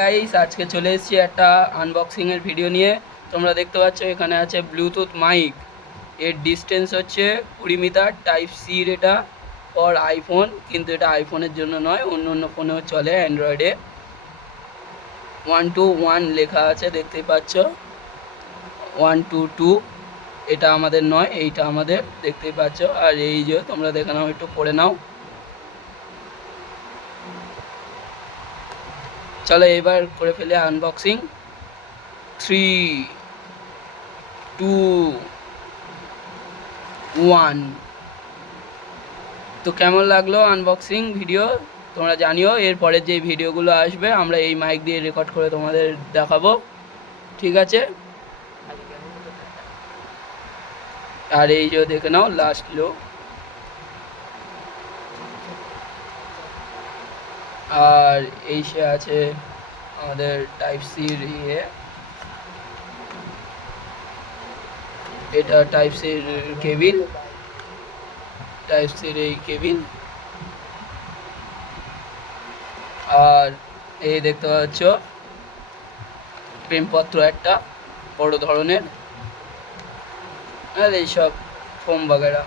Guys আজকে চলে এসেছি একটা আনবক্সিং এর ভিডিও নিয়ে। তোমরা দেখতে পাচ্ছ এখানে আছে ব্লুটুথ মাইক। এর ডিস্টেন্স হচ্ছে 20 মিটার, টাইপ সি। এটা ফর আইফোন, কিন্তু এটা আইফোনের জন্য নয়, অন্য অন্য ফোনেও চলে। অ্যান্ড্রয়েডে 121 লেখা আছে, দেখতেই পাচ্ছ 122। এটা আমাদের নয়, এইটা আমাদের, দেখতেই পাচ্ছ। আর এই যে তোমরা দেখে নাও, একটু পড়ে নাও। চলো এবার করে ফেলে আনবক্সিং। 3, 2, 1। তো কেমন লাগলো আনবক্সিং ভিডিও তোমরা জানিও। এরপরে যে ভিডিওগুলো আসবে আমরা এই মাইক দিয়ে রেকর্ড করে তোমাদের দেখাবো, ঠিক আছে? আর এই যে দেখে নাও লাস্ট লো। আর এই সে আছে আমাদের টাইপ সির ইয়ে, এটা টাইপ সির কেবিল, টাইপ সির এই কেবিল। আর এই দেখতে পাচ্ছ প্রেমপত্র একটা বড় ধরনের, আর এইসব ফোম বাগেরা।